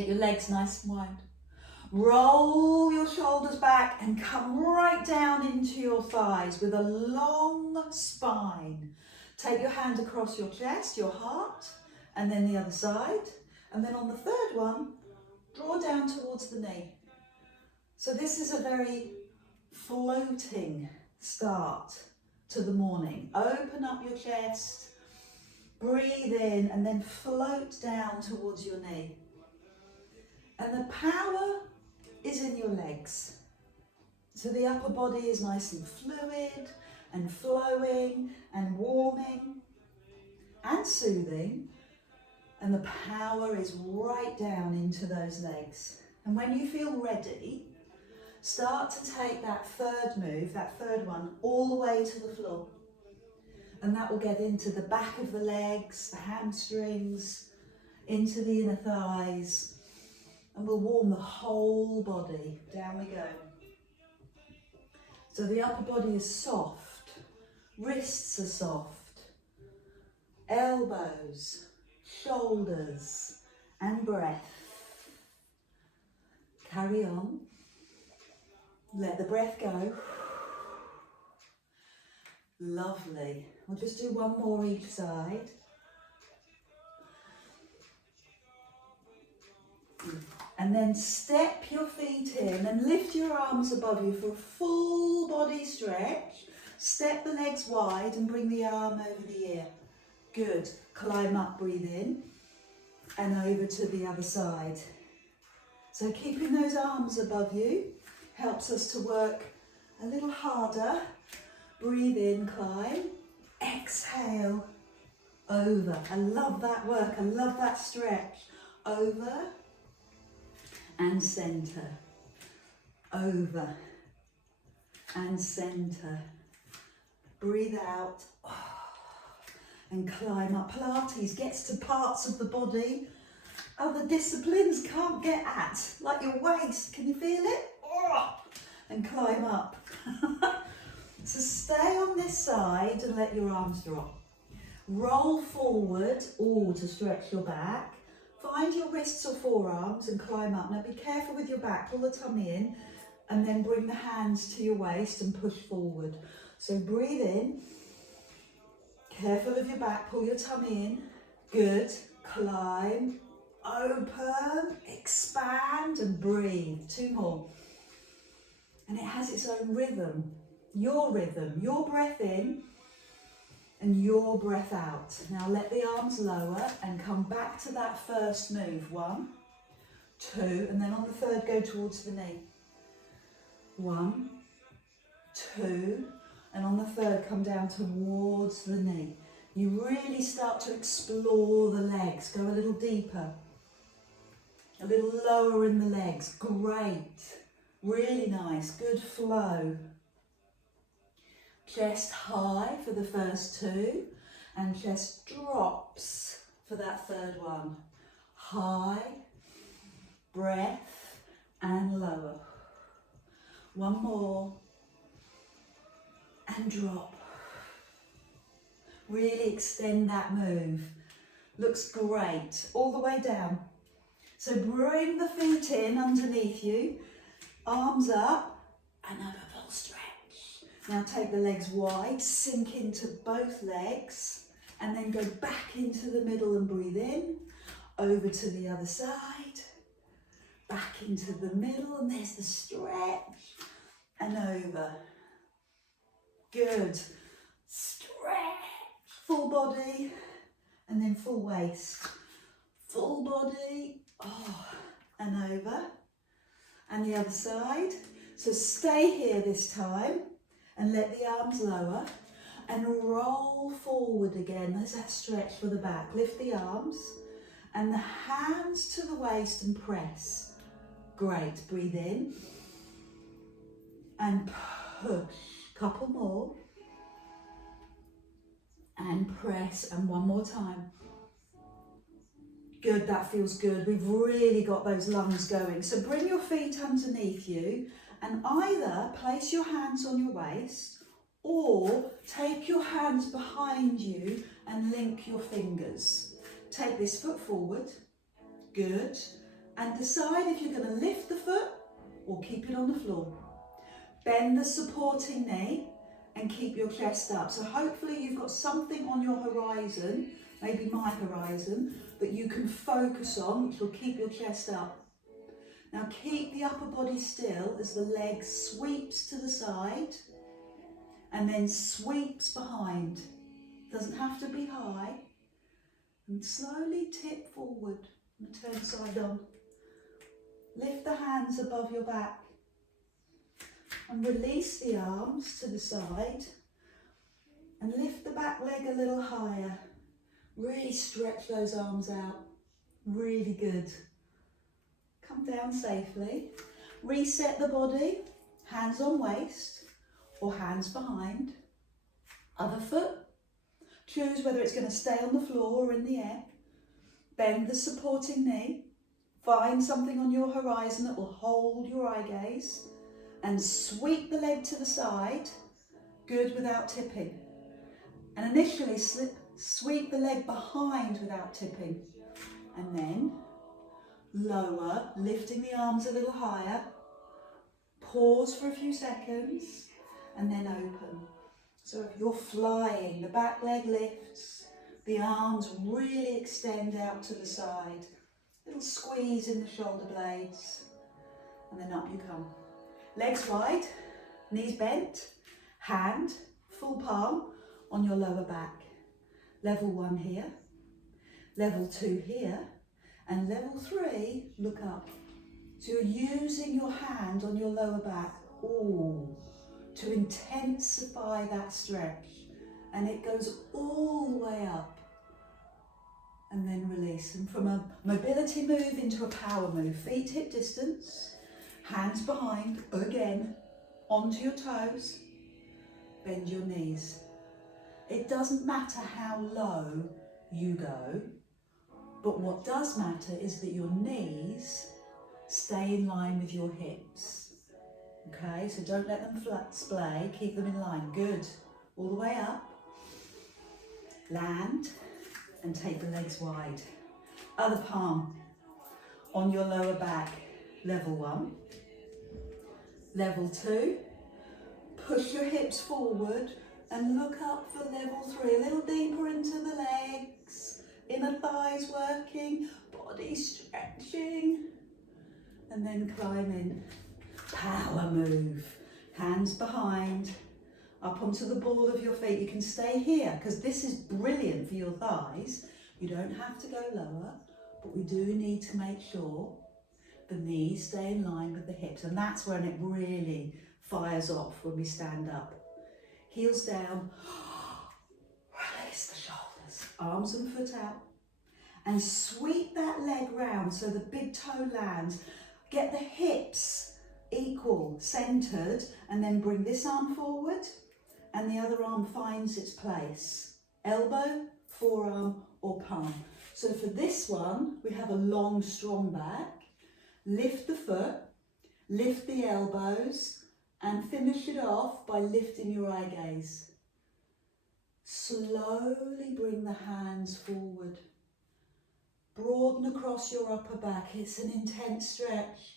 Get your legs nice and wide. Roll your shoulders back and come right down into your thighs with a long spine. Take your hand across your chest, your heart, and then the other side. And then on the third one, draw down towards the knee. So this is a very floating start to the morning. Open up your chest, breathe in, and then float down towards your knee. And the power is in your legs. So the upper body is nice and fluid and flowing and warming and soothing. And the power is right down into those legs. And when you feel ready, start to take that third move, that third one, all the way to the floor. And that will get into the back of the legs, the hamstrings, into the inner thighs, and we'll warm the whole body. Down we go. So the upper body is soft, wrists are soft, elbows, shoulders, and breath. Carry on. Let the breath go. Lovely. We'll just do one more each side. And then step your feet in and lift your arms above you for a full body stretch. Step the legs wide and bring the arm over the ear. Good. Climb up, breathe in, and over to the other side. So keeping those arms above you helps us to work a little harder. Breathe in, climb. Exhale, over. I love that work. I love that stretch. Over and centre. Over and centre. Breathe out and climb up. Pilates gets to parts of the body other disciplines can't get at, like your waist. Can you feel it? And climb up. So stay on this side and let your arms drop. Roll forward, to stretch your back. Find your wrists or forearms and climb up. Now be careful with your back, pull the tummy in, and then bring the hands to your waist and push forward. So breathe in, careful of your back, pull your tummy in, good, climb, open, expand and breathe. Two more. And it has its own rhythm, your breath in and your breath out. Now let the arms lower and come back to that first move. 1, 2, and then on the third go towards the knee. 1, 2, and on the third come down towards the knee. You really start to explore the legs, go a little deeper, a little lower in the legs. Great, really nice, good flow. Chest high for the first 2 and chest drops for that third one. High, breath and lower. One more and drop. Really extend that move. Looks great. All the way down. So bring the feet in underneath you, arms up and have a full stretch. Now take the legs wide, sink into both legs and then go back into the middle and breathe in, over to the other side, back into the middle and there's the stretch and over. Good. Stretch, full body and then full waist. Full body, and over. And the other side. So stay here this time and let the arms lower and roll forward again. There's that stretch for the back. Lift the arms and the hands to the waist and press. Great, breathe in and push. Couple more and press, and one more time. Good, that feels good. We've really got those lungs going. So bring your feet underneath you and either place your hands on your waist or take your hands behind you and link your fingers. Take this foot forward, good, And decide if you're going to lift the foot or keep it on the floor. Bend the supporting knee and keep your chest up. So hopefully you've got something on your horizon, maybe my horizon, that you can focus on, which will keep your chest up. Now keep the upper body still as the leg sweeps to the side and then sweeps behind. Doesn't have to be high. And slowly tip forward and turn side on. Lift the hands above your back and release the arms to the side and lift the back leg a little higher. Really stretch those arms out. Really good. Come down safely. Reset the body, hands on waist or hands behind. Other foot. Choose whether it's going to stay on the floor or in the air. Bend the supporting knee. Find something on your horizon that will hold your eye gaze and sweep the leg to the side. Good, without tipping. And initially sweep the leg behind without tipping. And then lower, lifting the arms a little higher. Pause for a few seconds and then open. So if you're flying, the back leg lifts, the arms really extend out to the side. Little squeeze in the shoulder blades, and then up you come. Legs wide, knees bent, hand, full palm on your lower back. Level 1 here, level 2 here, and level 3, look up. So you're using your hand on your lower back, to intensify that stretch. And it goes all the way up. And then release. And from a mobility move into a power move. Feet hip distance, hands behind, again, onto your toes. Bend your knees. It doesn't matter how low you go, but what does matter is that your knees stay in line with your hips. Okay, so don't let them splay, keep them in line. Good. All the way up. Land and take the legs wide. Other palm on your lower back. Level 1. Level 2. Push your hips forward and look up for level 3. A little deeper into the legs. Inner thighs working, body stretching. And then climb in. Power move. Hands behind. Up onto the ball of your feet. You can stay here because this is brilliant for your thighs. You don't have to go lower, but we do need to make sure the knees stay in line with the hips, and that's when it really fires off when we stand up. Heels down. Release the shoulders. Arms and foot out. And sweep that leg round so the big toe lands. Get the hips equal, centered, and then bring this arm forward and the other arm finds its place. Elbow, forearm or palm. So for this one, we have a long, strong back. Lift the foot, lift the elbows, and finish it off by lifting your eye gaze. Slowly bring the hands forward. Broaden across your upper back. It's an intense stretch.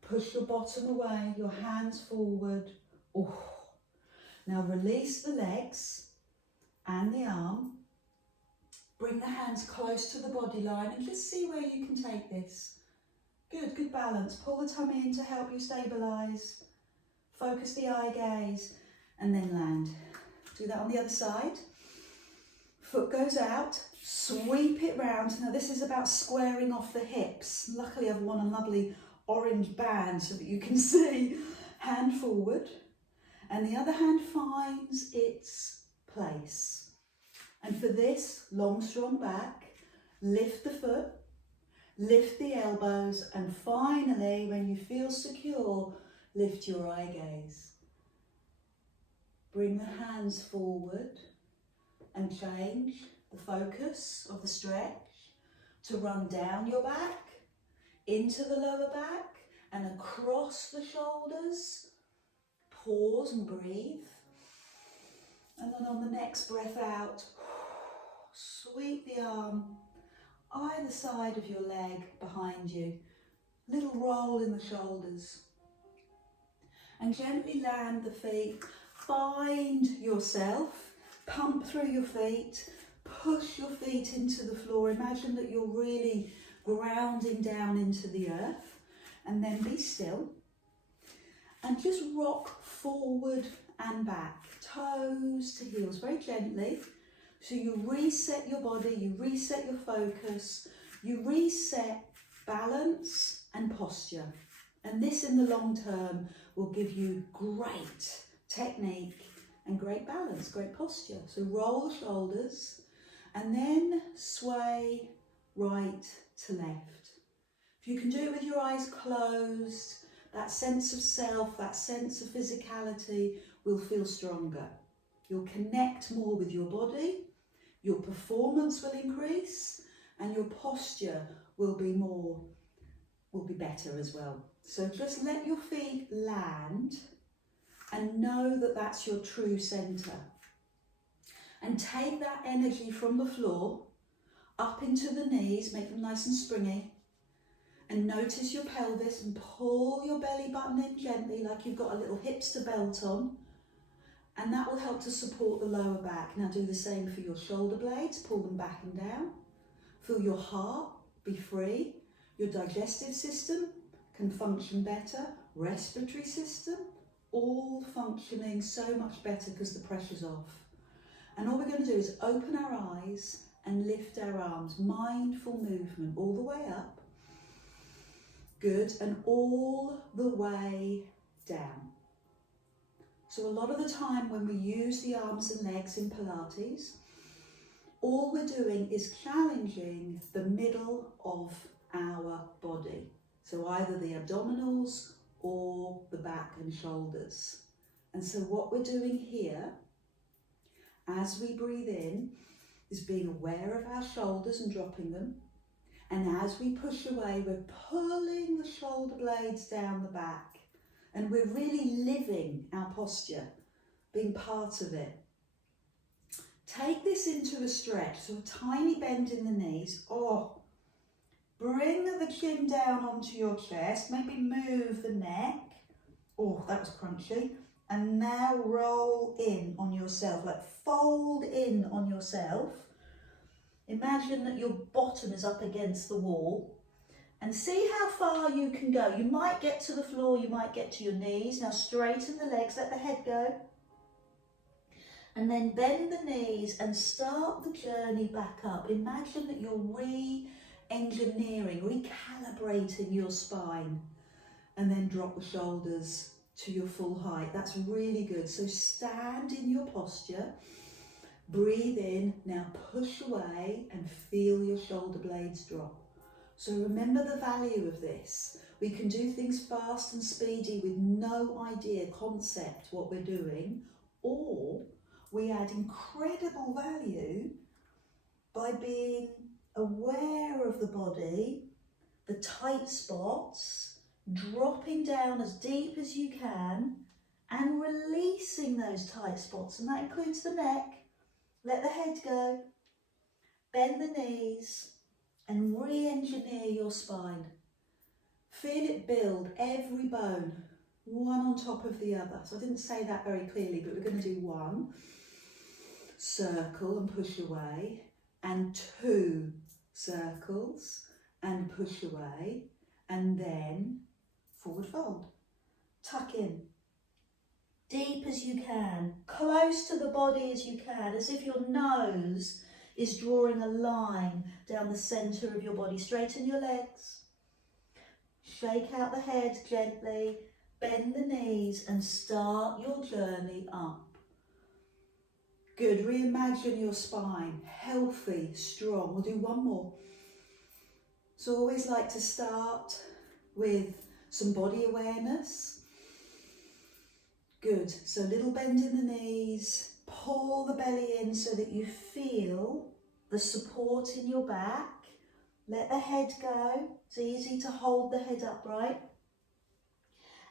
Push your bottom away, your hands forward. Now release the legs and the arm. Bring the hands close to the body line and just see where you can take this. Good, good balance. Pull the tummy in to help you stabilise. Focus the eye gaze and then land. Do that on the other side. Foot goes out, sweep it round. Now this is about squaring off the hips. Luckily I've worn a lovely orange band so that you can see. Hand forward and the other hand finds its place. And for this, long strong back, lift the foot, lift the elbows, and finally when you feel secure, lift your eye gaze. Bring the hands forward and change the focus of the stretch to run down your back, into the lower back and across the shoulders. Pause and breathe. And then on the next breath out, sweep the arm either side of your leg behind you. Little roll in the shoulders. And gently land the feet. Find yourself. Pump through your feet. Push your feet into the floor. Imagine that you're really grounding down into the earth. And then be still. And just rock forward and back. Toes to heels, very gently. So you reset your body, you reset your focus, you reset balance and posture. And this in the long term will give you great technique and great balance, great posture. So roll the shoulders and then sway right to left. If you can do it with your eyes closed, that sense of self, that sense of physicality will feel stronger. You'll connect more with your body, your performance will increase, and your posture will be better as well. So just let your feet land and know that that's your true centre. And take that energy from the floor up into the knees, make them nice and springy. And notice your pelvis and pull your belly button in gently like you've got a little hipster belt on. And that will help to support the lower back. Now do the same for your shoulder blades, pull them back and down. Feel your heart be free. Your digestive system can function better. Respiratory system, all functioning so much better because the pressure's off. And all we're going to do is open our eyes and lift our arms. Mindful movement all the way up. Good, and all the way down. So a lot of the time when we use the arms and legs in Pilates, all we're doing is challenging the middle of our body. So either the abdominals or the back and shoulders. And so what we're doing here, as we breathe in, is being aware of our shoulders and dropping them. And as we push away, we're pulling the shoulder blades down the back. And we're really living our posture, being part of it. Take this into a stretch, so a tiny bend in the knees. Bring the chin down onto your chest, maybe move the neck. That was crunchy. And now roll in on yourself, like fold in on yourself. Imagine that your bottom is up against the wall. And see how far you can go. You might get to the floor, you might get to your knees. Now straighten the legs, let the head go. And then bend the knees and start the journey back up. Imagine that you're re-engineering, recalibrating your spine. And then drop the shoulders to your full height. That's really good. So stand in your posture. Breathe in, now push away and feel your shoulder blades drop. So remember the value of this. We can do things fast and speedy with no idea, concept what we're doing, or we add incredible value by being aware of the body, the tight spots, dropping down as deep as you can and releasing those tight spots. And that includes the neck. Let the head go, bend the knees and re-engineer your spine. Feel it build every bone, one on top of the other. So I didn't say that very clearly, but we're going to do one. Circle and push away, and two circles and push away, and then forward fold. Tuck in. Deep as you can, close to the body as you can, as if your nose is drawing a line down the centre of your body. Straighten your legs, shake out the head gently, bend the knees and start your journey up. Good, reimagine your spine, healthy, strong. We'll do one more. So I always like to start with some body awareness. Good, so a little bend in the knees, pull the belly in so that you feel the support in your back. Let the head go, it's easy to hold the head upright.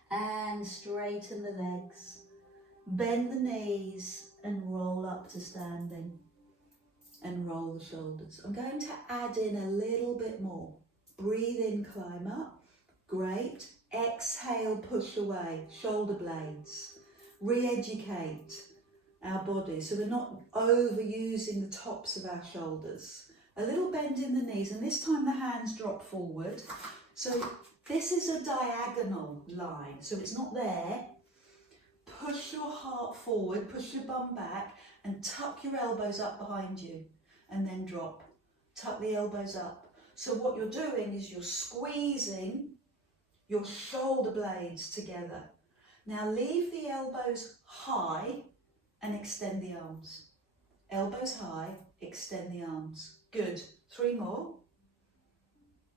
And straighten the legs, bend the knees and roll up to standing. And roll the shoulders. I'm going to add in a little bit more. Breathe in, climb up. weight. Exhale, push away, shoulder blades. Re-educate our bodies so we're not overusing the tops of our shoulders. A little bend in the knees, and this time the hands drop forward. So this is a diagonal line, so it's not there. Push your heart forward, push your bum back, and tuck your elbows up behind you, and then drop. Tuck the elbows up. So what you're doing is you're squeezing your shoulder blades together. Now leave the elbows high and extend the arms. Elbows high, extend the arms. Good. 3 more.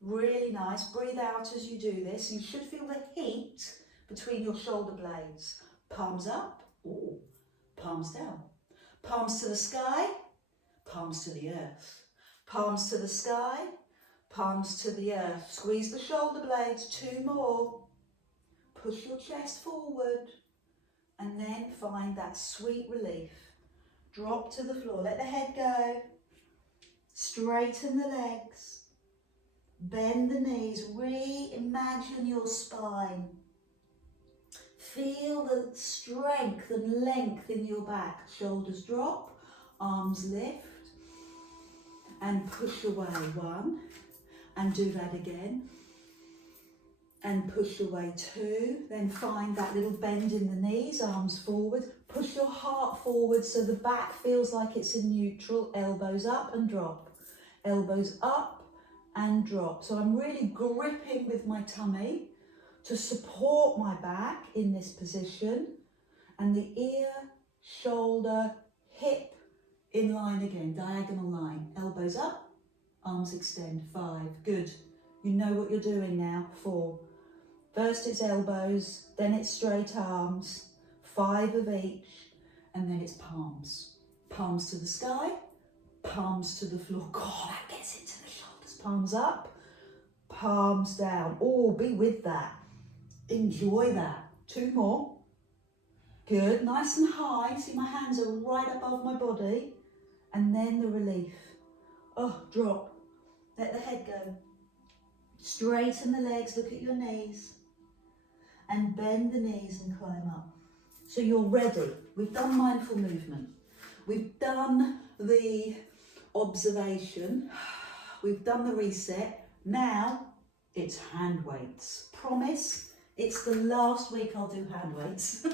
Really nice. Breathe out as you do this. You should feel the heat between your shoulder blades. Palms up. Ooh. Palms down. Palms to the sky. Palms to the earth. Palms to the sky. Palms to the earth. Squeeze the shoulder blades. 2 more. Push your chest forward. And then find that sweet relief. Drop to the floor. Let the head go. Straighten the legs. Bend the knees. Reimagine your spine. Feel the strength and length in your back. Shoulders drop. Arms lift. And push away. 1. And do that again. And push away 2. Then find that little bend in the knees, arms forward. Push your heart forward so the back feels like it's in neutral. Elbows up and drop. Elbows up and drop. So I'm really gripping with my tummy to support my back in this position. And the ear, shoulder, hip in line again, diagonal line. Elbows up, arms extend. 5. Good. You know what you're doing now. 4. First it's elbows, then it's straight arms, 5 of each, and then it's palms. Palms to the sky, palms to the floor. God, that gets into the shoulders. Palms up, palms down. Oh, be with that. Enjoy that. 2 more. Good, nice and high. See, my hands are right above my body. And then the relief. Oh, drop. Let the head go. Straighten the legs, look at your knees. And bend the knees and climb up. So you're ready. We've done mindful movement. We've done the observation. We've done the reset. Now it's hand weights. Promise, it's the last week I'll do hand weights.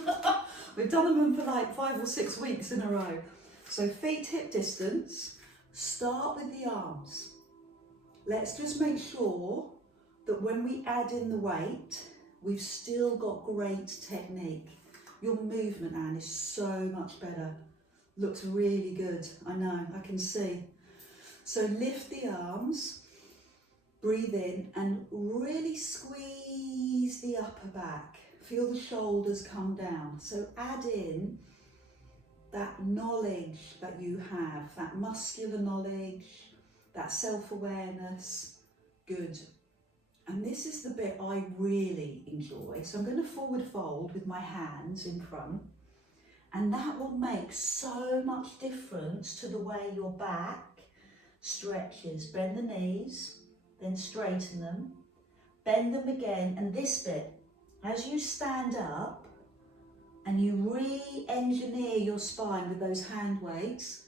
We've done them for like 5 or 6 weeks in a row. So feet hip distance. Start with the arms. Let's just make sure that when we add in the weight, we've still got great technique. Your movement, Anne, is so much better. Looks really good. I know, I can see. So lift the arms, breathe in and really squeeze the upper back. Feel the shoulders come down. So add in that knowledge that you have, that muscular knowledge, that self-awareness. Good. And this is the bit I really enjoy. So I'm going to forward fold with my hands in front. And that will make so much difference to the way your back stretches. Bend the knees, then straighten them. Bend them again. And this bit, as you stand up and you re-engineer your spine with those hand weights,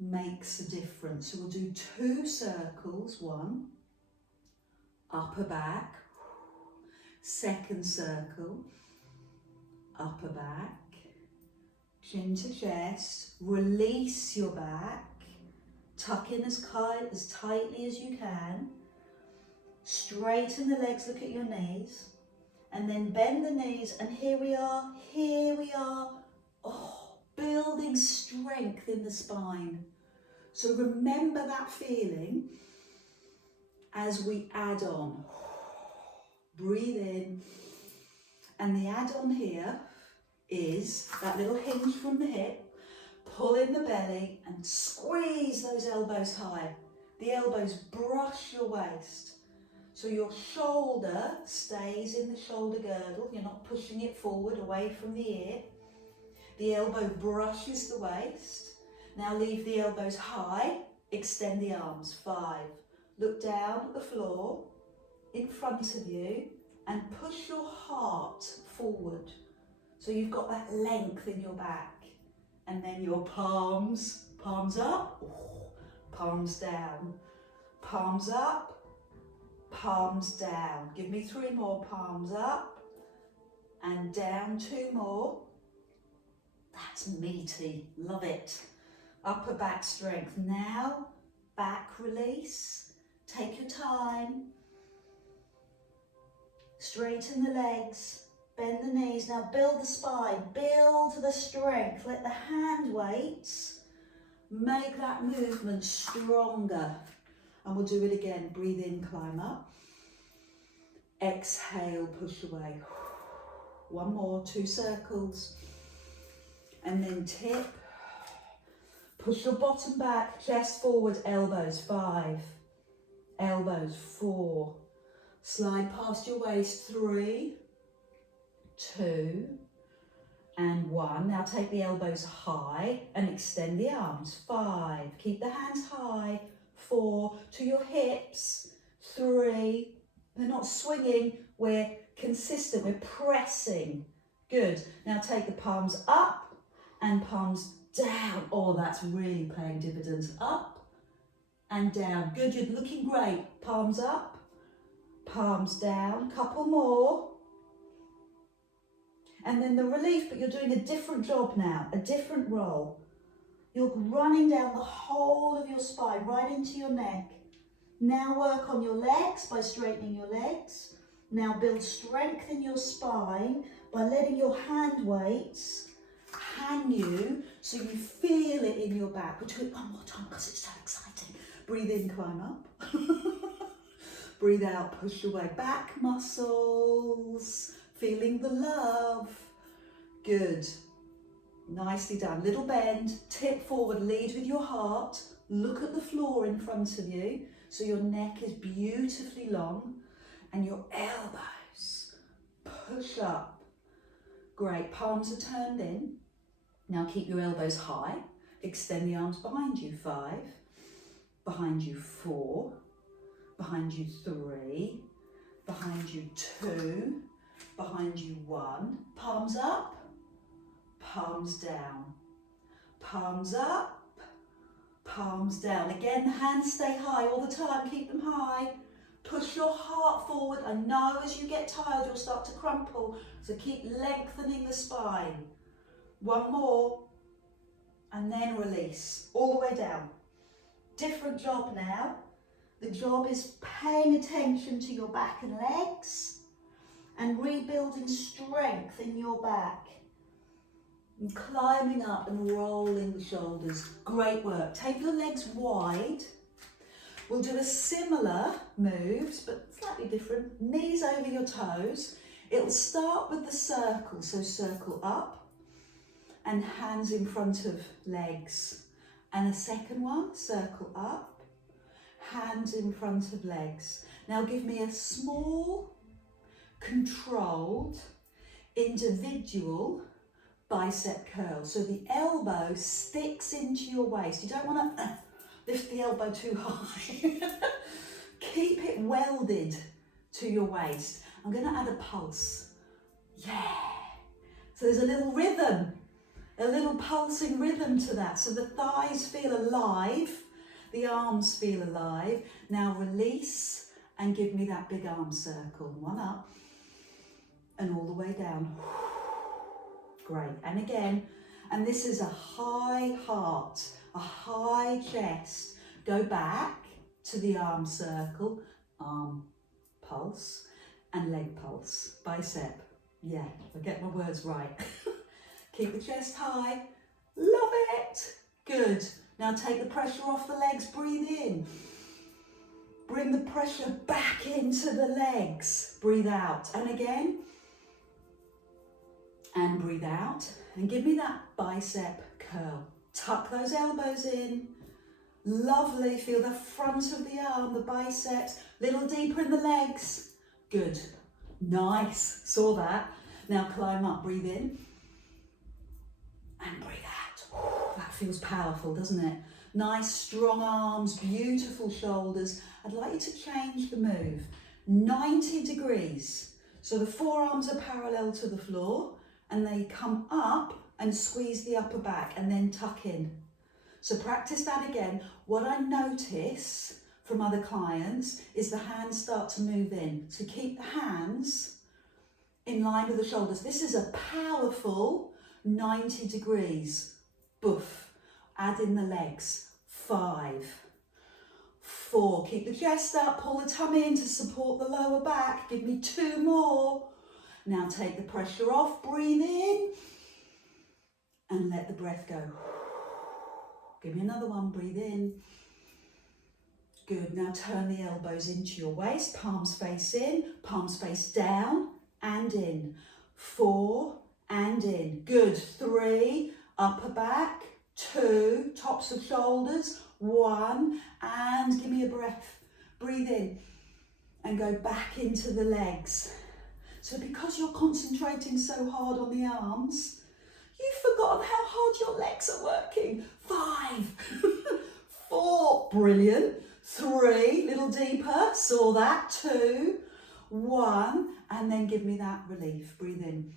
makes a difference. So we'll do 2 circles. 1. Upper back, 2nd circle, upper back, chin to chest, release your back, tuck in as tightly as you can, straighten the legs, look at your knees, and then bend the knees, and here we are, oh, building strength in the spine. So remember that feeling. As we add on, breathe in, and the add-on here is that little hinge from the hip, pull in the belly and squeeze those elbows high. The elbows brush your waist, so your shoulder stays in the shoulder girdle, you're not pushing it forward away from the ear. The elbow brushes the waist. Now leave the elbows high, extend the arms. 5. Look down at the floor, in front of you, and push your heart forward. So you've got that length in your back. And then your palms up, palms down, palms up, palms down. Give me 3 more, palms up and down, 2 more. That's meaty, love it. Upper back strength. Now, back release, take your time. Straighten the legs. Bend the knees, now build the spine, build the strength, let the hand weights make that movement stronger. And we'll do it again, breathe in, climb up. Exhale, push away. 1 more, 2 circles. And then tip. Push your bottom back, chest forward, elbows, 5. Elbows, 4. Slide past your waist, 3. 2 and 1. Now take the elbows high and extend the arms. 5. Keep the hands high. 4. To your hips. 3. They're not swinging. We're consistent. We're pressing. Good. Now take the palms up and palms down. Oh, that's really paying dividends. Up and down. Good. You're looking great. Palms up. Palms down. Couple more. And then the relief, but you're doing a different job now, a different role. You're running down the whole of your spine, right into your neck. Now work on your legs by straightening your legs. Now build strength in your spine by letting your hand weights hang you so you feel it in your back. We'll do it 1 more time because it's so exciting. Breathe in, climb up. Breathe out, push away. Back muscles. Feeling the love. Good. Nicely done. Little bend, tip forward, lead with your heart. Look at the floor in front of you so your neck is beautifully long and your elbows push up. Great. Palms are turned in. Now keep your elbows high. Extend the arms behind you. 5. Behind you. 4. Behind you. 3. Behind you. 2. Behind you. 1. Palms up, palms down. Palms up, palms down. Again, the hands stay high all the time. Keep them high. Push your heart forward. I know as you get tired, you'll start to crumple. So keep lengthening the spine. 1 more. And then release. All the way down. Different job now. The job is paying attention to your back and legs. And rebuilding strength in your back. And climbing up and rolling the shoulders. Great work. Take your legs wide. We'll do a similar moves, but slightly different. Knees over your toes. It'll start with the circle. So circle up and hands in front of legs. And a second one, circle up, hands in front of legs. Now give me a small, controlled, individual bicep curl. So the elbow sticks into your waist. You don't want to lift the elbow too high. Keep it welded to your waist. I'm going to add a pulse. Yeah. So there's a little rhythm, a little pulsing rhythm to that. So the thighs feel alive, the arms feel alive. Now release and give me that big arm circle. 1 up. And all the way down. Great. And again, and this is a high heart, a high chest. Go back to the arm circle, arm pulse, and leg pulse, bicep. Yeah, I get my words right. Keep the chest high. Love it. Good. Now take the pressure off the legs. Breathe in. Bring the pressure back into the legs. Breathe out. And again. And breathe out. And give me that bicep curl. Tuck those elbows in. Lovely. Feel the front of the arm, the biceps. Little deeper in the legs. Good. Nice. Saw that. Now climb up. Breathe in. And breathe out. That feels powerful, doesn't it? Nice, strong arms, beautiful shoulders. I'd like you to change the move. 90 degrees. So the forearms are parallel to the floor and they come up and squeeze the upper back and then tuck in. So practice that again. What I notice from other clients is the hands start to move in. So keep the hands in line with the shoulders. This is a powerful 90 degrees. Boof. Add in the legs. 5, 4. Keep the chest up. Pull the tummy in to support the lower back. Give me 2 more. Now take the pressure off. Breathe in. And let the breath go. Give me another one. Breathe in. Good. Now turn the elbows into your waist. Palms face in. Palms face down and in. 4 and in. Good. 3. Upper back. 2. Tops of shoulders. 1. And give me a breath. Breathe in. And go back into the legs. So because you're concentrating so hard on the arms, you've forgotten how hard your legs are working. 5, 4, brilliant. 3, little deeper, saw that. 2, 1, and then give me that relief. Breathe in.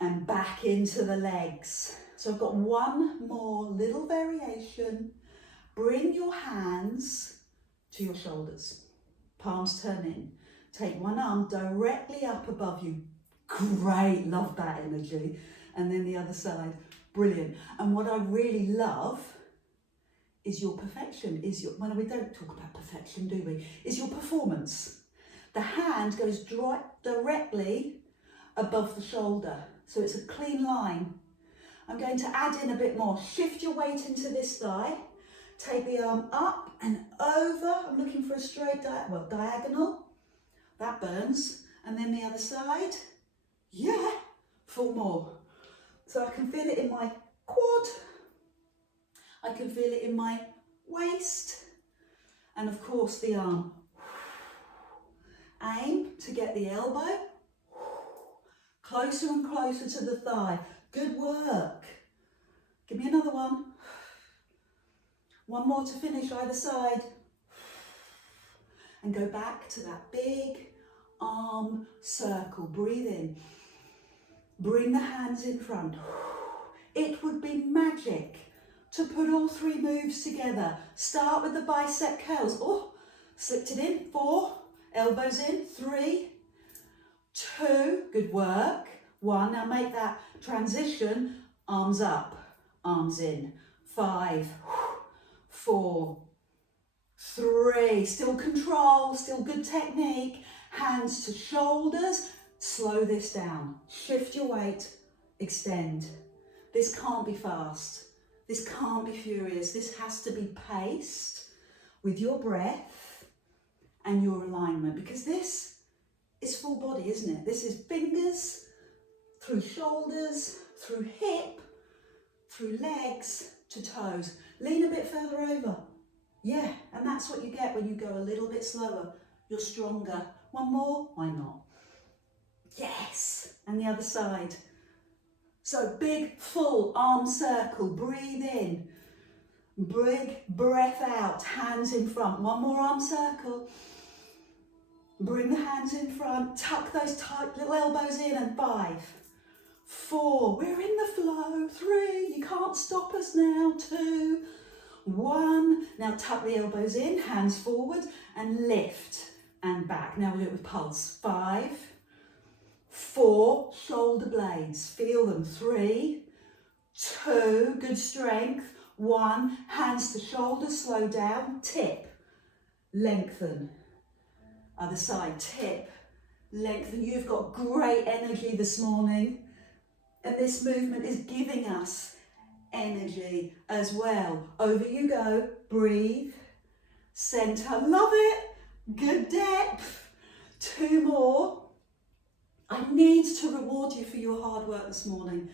And back into the legs. So I've got one more little variation. Bring your hands to your shoulders. Palms turn in. Take one arm directly up above you. Great, love that energy. And then the other side, brilliant. And what I really love is your perfection, well, we don't talk about perfection, do we? Is your performance. The hand goes directly above the shoulder. So it's a clean line. I'm going to add in a bit more. Shift your weight into this thigh. Take the arm up and over. I'm looking for a straight diagonal. That burns. And then the other side. Yeah, 4 more. So I can feel it in my quad. I can feel it in my waist. And of course the arm. Aim to get the elbow closer and closer to the thigh. Good work. Give me another one. One more to finish either side. And go back to that big arm circle. Breathe in. Bring the hands in front. It would be magic to put all 3 moves together. Start with the bicep curls. Oh, slipped it in. 4, elbows in. 3, 2, good work. 1, now make that transition. Arms up, arms in. 5, 4, 3, still control, still good technique. Hands to shoulders. Slow this down. Shift your weight. Extend. This can't be fast. This can't be furious. This has to be paced with your breath and your alignment, because this is full body, isn't it? This is fingers through shoulders, through hip, through legs to toes. Lean a bit further over. Yeah, and that's what you get when you go a little bit slower. You're stronger. One more? Why not? Yes, and the other side. So big, full arm circle, breathe in. Big breath out, hands in front. One more arm circle. Bring the hands in front, tuck those tight little elbows in, and 5, 4, we're in the flow. 3, you can't stop us now. 2, 1, now tuck the elbows in, hands forward, and lift and back. Now we'll do it with pulse. 5, 4, shoulder blades, feel them. 3, 2, good strength. 1, hands to shoulders, slow down, tip, lengthen. Other side, tip, lengthen. You've got great energy this morning, and this movement is giving us energy as well. Over you go, breathe, center, love it, good depth. 2 more. I need to reward you for your hard work this morning.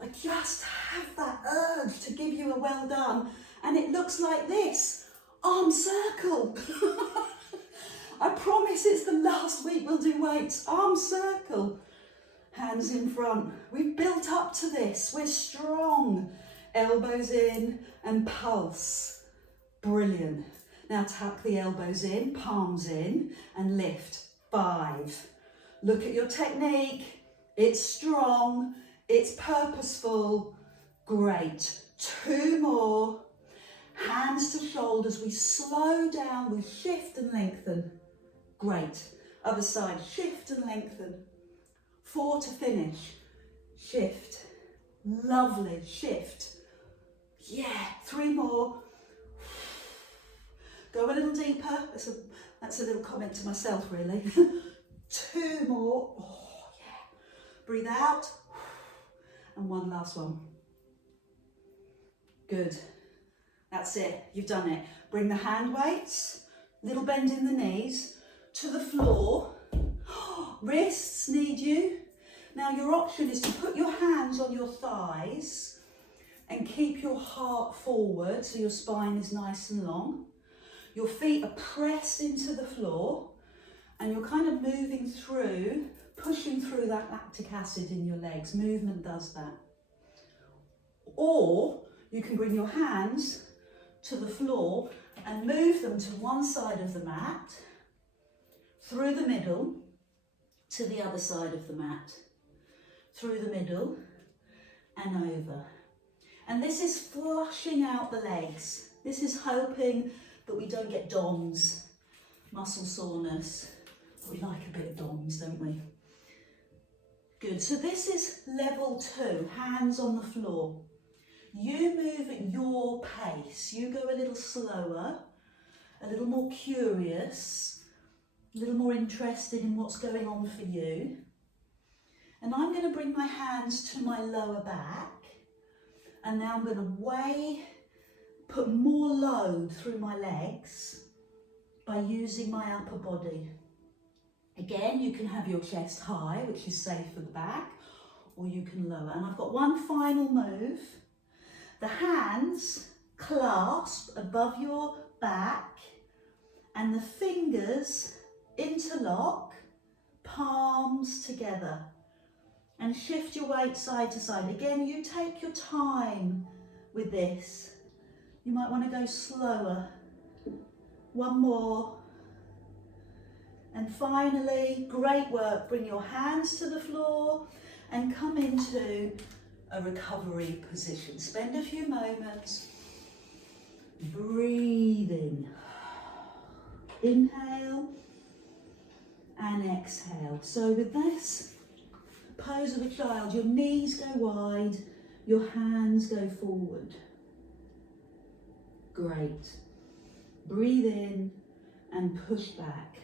I just have that urge to give you a well done, and it looks like this. Arm circle. I promise it's the last week we'll do weights. Arm circle. Hands in front. We've built up to this. We're strong. Elbows in and pulse. Brilliant. Now tuck the elbows in, palms in, and lift. 5. Look at your technique. It's strong, it's purposeful. Great. 2 more. Hands to shoulders. We slow down, we shift and lengthen. Great. Other side, shift and lengthen. 4 to finish. Shift. Lovely. Shift. Yeah. 3 more. Go a little deeper. That's a little comment to myself, really. 2 more. Oh, yeah. Breathe out. And 1 last one. Good. That's it. You've done it. Bring the hand weights, little bend in the knees, to the floor. Wrists need you. Now your option is to put your hands on your thighs and keep your heart forward so your spine is nice and long. Your feet are pressed into the floor and you're kind of moving through, pushing through that lactic acid in your legs. Movement does that. Or you can bring your hands to the floor and move them to one side of the mat, through the middle, to the other side of the mat, through the middle and over. And this is flushing out the legs. This is hoping that we don't get DOMS, muscle soreness. We like a bit of DOMS, don't we? Good, so this is level 2, hands on the floor. You move at your pace. You go a little slower, a little more curious, a little more interested in what's going on for you. And I'm going to bring my hands to my lower back. And now I'm going to put more load through my legs by using my upper body. Again, you can have your chest high, which is safe for the back, or you can lower. And I've got one final move. The hands clasp above your back and the fingers interlock, palms together, and shift your weight side to side. Again, you take your time with this. You might want to go slower. 1 more. And finally, great work. Bring your hands to the floor and come into a recovery position. Spend a few moments breathing. Inhale and exhale. So with this pose of a child, your knees go wide, your hands go forward. Great. Breathe in and push back.